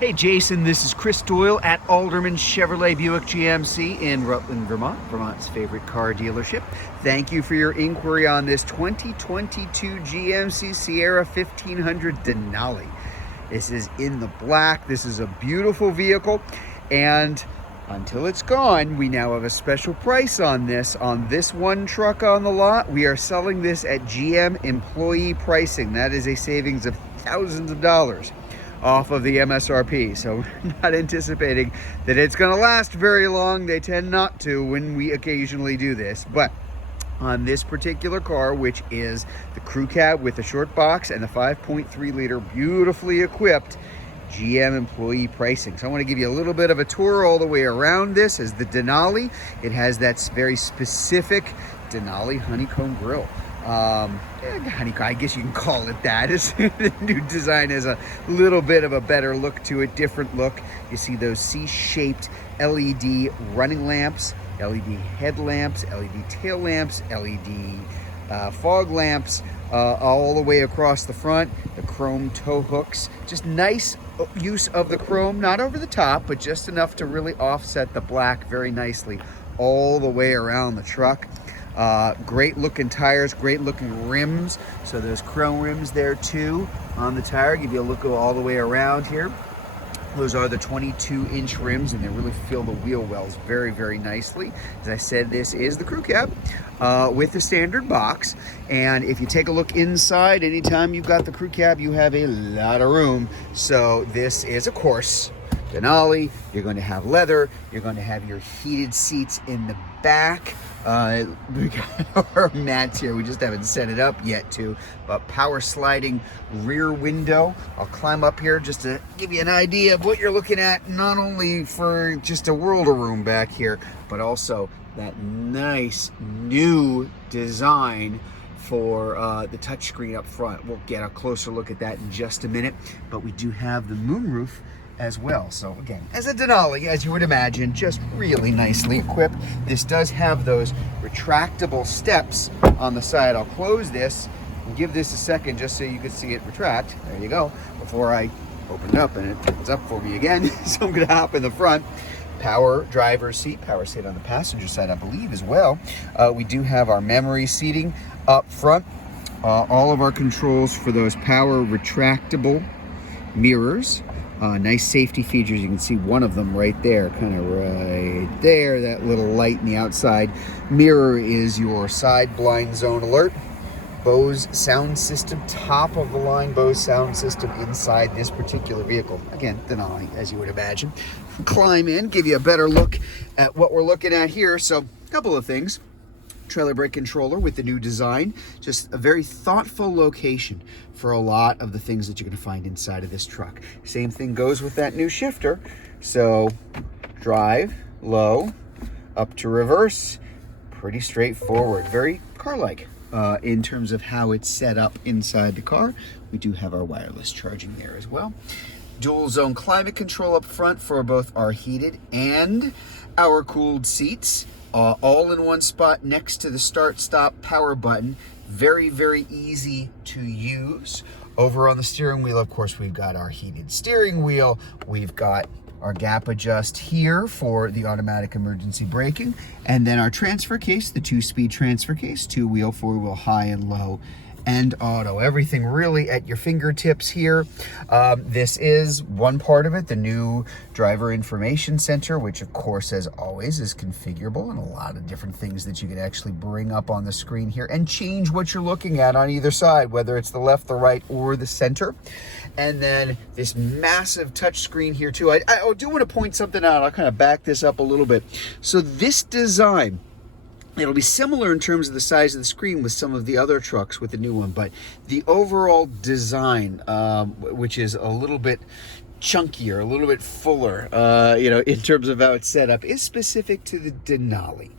Hey Jason, this is Chris Doyle at Alderman Chevrolet Buick GMC in Rutland, Vermont, Vermont's favorite car dealership. Thank you for your inquiry on this 2022 GMC Sierra 1500 Denali. This is in the black. This is a beautiful vehicle, and until it's gone, we now have a special price on this. On this one truck on the lot, we are selling this at GM employee pricing. That is a savings of thousands of dollars off of the MSRP. So we're not anticipating that it's going to last very long. They tend not to when we occasionally do this. But on this particular car, which is the crew cab with the short box and the 5.3 liter beautifully equipped GM employee pricing. So I want to give you a little bit of a tour all the way around this. As the Denali, it has that very specific Denali honeycomb grille. I guess you can call it that. The new design has a little bit of a better look to it, different look. You see those C-shaped LED running lamps, LED headlamps, LED tail lamps, LED fog lamps, all the way across the front. The chrome tow hooks, just nice use of the chrome, not over the top, but just enough to really offset the black very nicely all the way around the truck. Great looking tires, great looking rims. So there's chrome rims there too on the tire. Give you a look all the way around here. Those are the 22-inch rims, and they really fill the wheel wells very, very nicely. As I said, this is the crew cab with the standard box. And if you take a look inside, anytime you've got the crew cab, you have a lot of room. So this is, of course, Denali. You're going to have leather. You're going to have your heated seats in the back. We got our mats here. We just haven't set it up yet but power sliding rear window. I'll climb up here just to give you an idea of what you're looking at, not only for just a world of room back here, but also that nice new design for the touchscreen up front. We'll get a closer look at that in just a minute, but we do have the moonroof as well. So again, as a Denali, as you would imagine, just really nicely equipped. This does have those retractable steps on the side. I'll close this and give this a second just so you can see it retract. There you go. Before I open it up and it turns up for me again. So I'm gonna hop in the front. Power driver's seat, power seat on the passenger side, I believe, as well. We do have our memory seating up front. All of our controls for those power retractable mirrors. Nice safety features. You can see one of them right there, kind of right there. That little light in the outside mirror is your side blind zone alert. Bose sound system, top of the line Bose sound system inside this particular vehicle. Again, Denali, as you would imagine. Climb in, give you a better look at what we're looking at here. So a couple of things. Trailer brake controller with the new design. Just a very thoughtful location for a lot of the things that you're going to find inside of this truck. Same thing goes with that new shifter. So drive, low, up to reverse. Pretty straightforward, very car-like in terms of how it's set up inside the car. We do have our wireless charging there as well. Dual zone climate control up front for both our heated and our cooled seats. All in one spot next to the start-stop power button. Very, very easy to use. Over on the steering wheel, of course, we've got our heated steering wheel. We've got our gap adjust here for the automatic emergency braking. And then our transfer case, the 2-speed transfer case, 2-wheel, 4-wheel, high and low, and auto. Everything really at your fingertips here. This is one part of it, the new driver information center, which of course, as always, is configurable, and a lot of different things that you can actually bring up on the screen here and change what you're looking at on either side, whether it's the left, the right, or the center. And then this massive touch screen here too. I do want to point something out. I'll kind of back this up a little bit. So this design, it'll be similar in terms of the size of the screen with some of the other trucks with the new one, but the overall design, which is a little bit chunkier, a little bit fuller, in terms of how it's set up, is specific to the Denali.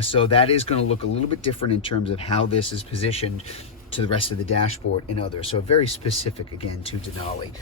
So that is going to look a little bit different in terms of how this is positioned to the rest of the dashboard and others. So very specific, again, to Denali.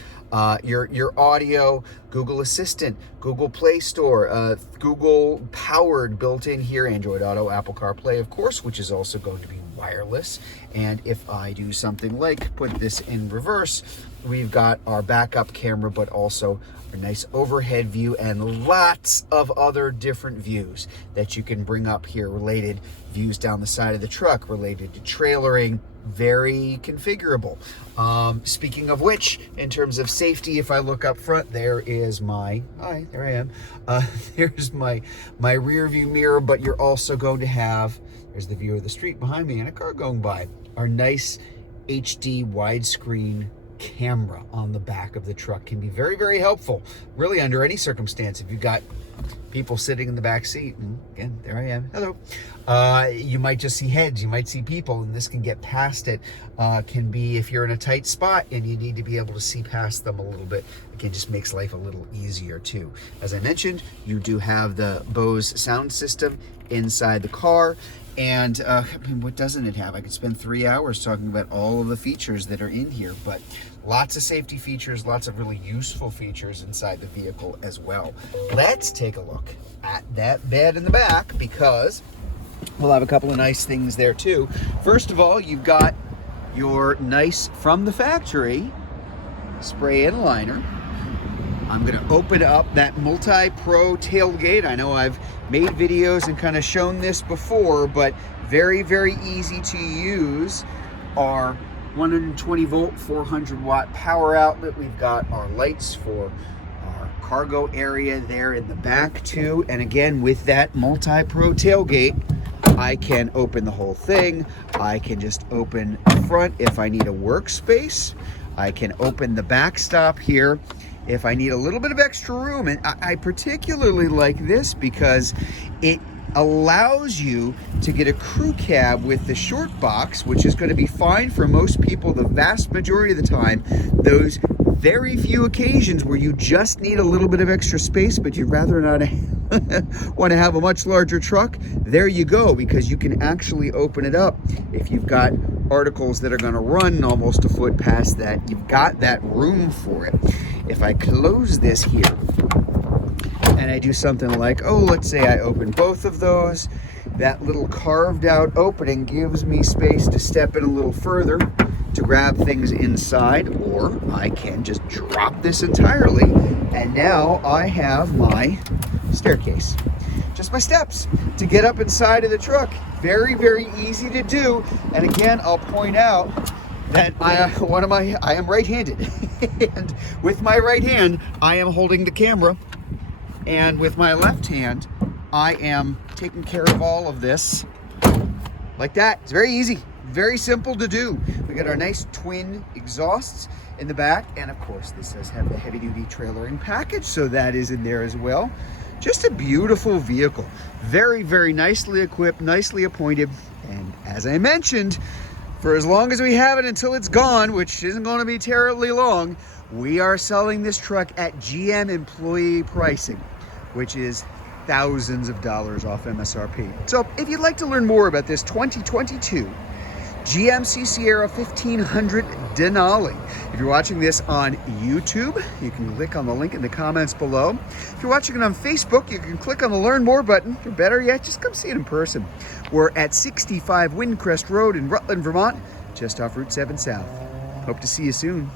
Your audio, Google Assistant, Google Play Store, Google powered built in here, Android Auto, Apple CarPlay, of course, which is also going to be wireless. And if I do something like put this in reverse, we've got our backup camera, but also a nice overhead view and lots of other different views that you can bring up here. Related views down the side of the truck, related to trailering, very configurable. Speaking of which, in terms of safety, if I look up front, there is my, hi, there I am. There's my rear view mirror, but you're also going to have, there's the view of the street behind me and a car going by. Our nice HD widescreen camera on the back of the truck can be very, very helpful, really under any circumstance. If you've got people sitting in the back seat, and again, there I am, hello. You might just see heads, you might see people, and this can get past it. Can be if you're in a tight spot and you need to be able to see past them a little bit. Again, just makes life a little easier too. As I mentioned, you do have the Bose sound system inside the car. And I mean, what doesn't it have? I could spend 3 hours talking about all of the features that are in here, but lots of safety features, lots of really useful features inside the vehicle as well. Let's take a look at that bed in the back, because we'll have a couple of nice things there too. First of all, you've got your nice, from the factory, spray-in liner. I'm going to open up that multi-pro tailgate. I know I've made videos and kind of shown this before, but very, very easy to use. Our 120 volt, 400 watt power outlet. We've got our lights for our cargo area there in the back too. And again, with that multi-pro tailgate, I can open the whole thing. I can just open the front if I need a workspace. I can open the back stop here if I need a little bit of extra room. And I particularly like this because it allows you to get a crew cab with the short box, which is going to be fine for most people the vast majority of the time. Those very few occasions where you just need a little bit of extra space, but you'd rather not want to have a much larger truck, there you go, because you can actually open it up. If you've got articles that are going to run almost a foot past that, you've got that room for it. If I close this here and I do something like, oh, let's say I open both of those, that little carved out opening gives me space to step in a little further to grab things inside, or I can just drop this entirely, and now I have my staircase. Just my steps to get up inside of the truck. Very, very easy to do. And again, I'll point out that I am right-handed. And with my right hand, I am holding the camera. And with my left hand, I am taking care of all of this like that. It's very easy, very simple to do. We got our nice twin exhausts in the back. And of course, this does have the heavy-duty trailering package, so that is in there as well. Just a beautiful vehicle. Very, very nicely equipped, nicely appointed. And as I mentioned, for as long as we have it until it's gone, which isn't going to be terribly long, we are selling this truck at GM employee pricing, which is thousands of dollars off MSRP. So if you'd like to learn more about this 2022 GMC Sierra 1500 Denali. If you're watching this on YouTube, you can click on the link in the comments below. If you're watching it on Facebook, you can click on the Learn More button, or better yet, just come see it in person. We're at 65 Windcrest Road in Rutland, Vermont, just off Route 7 South. Hope to see you soon.